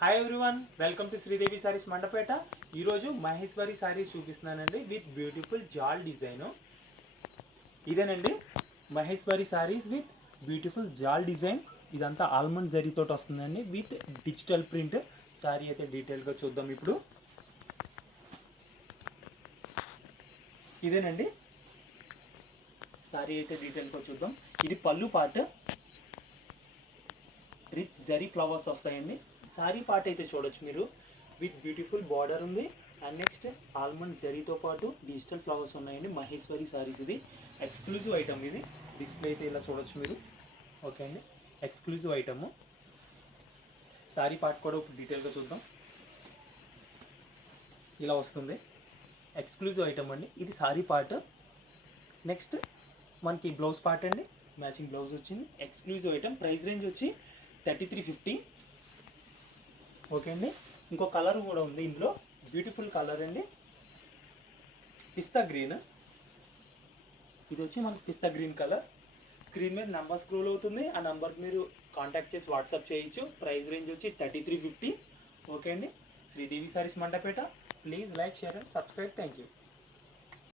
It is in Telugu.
Hi everyone, welcome to Sridevi saris Mandapeta. ఈరోజు మహేశ్వరి సారీస్ చూపిస్తున్నానండి విత్ బ్యూటిఫుల్ జాల్ డిజైన్. ఇదేనండి Maheshwari saris with beautiful jaal design. ఇదంతా ఆల్మండ్ జరీతో వస్తుందండి విత్ డిజిటల్ ప్రింట్. సారీ అయితే డీటెయిల్గా చూద్దాం ఇప్పుడు. ఇదేనండి సారీ అయితే డీటెయిల్గా చూద్దాం. ఇది పళ్ళు పార్ట్, రిచ్ జరీ ఫ్లవర్స్ వస్తాయండి. సారీ పార్ట్ అయితే చూడొచ్చు మీరు, విత్ బ్యూటిఫుల్ బార్డర్ ఉంది. అండ్ నెక్స్ట్ ఆల్మండ్ జరీతో పాటు డిజిటల్ ఫ్లవర్స్ ఉన్నాయండి. మహేశ్వరి సారీస్ ఇది ఎక్స్క్లూజివ్ ఐటమ్. ఇది డిస్ప్లే అయితే ఇలా చూడొచ్చు మీరు. ఓకే అండి, ఎక్స్క్లూజివ్ ఐటమ్. సారీ పార్ట్ కూడా డీటెయిల్గా చూద్దాం. ఇలా వస్తుంది, ఎక్స్క్లూజివ్ ఐటమ్ అండి. ఇది సారీ పార్ట్. నెక్స్ట్ మనకి బ్లౌజ్ పార్ట్ అండి, మ్యాచింగ్ బ్లౌజ్ వచ్చింది. Exclusive item. ప్రైస్ రేంజ్ వచ్చి 3350. ఓకే అండి, ఇంకో కలర్ కూడా ఉంది ఇందులో, బ్యూటిఫుల్ కలర్ అండి, పిస్తా గ్రీన్. ఇది వచ్చి మనకి పిస్తా గ్రీన్ కలర్. స్క్రీన్ మీద నెంబర్ స్క్రోల్ అవుతుంది, ఆ నెంబర్కి మీరు కాంటాక్ట్ చేసి వాట్సాప్ చేయొచ్చు. ప్రైస్ రేంజ్ వచ్చి 3350. ఓకే అండి, Sridevi saris Mandapeta. Please like, share and subscribe. Thank you.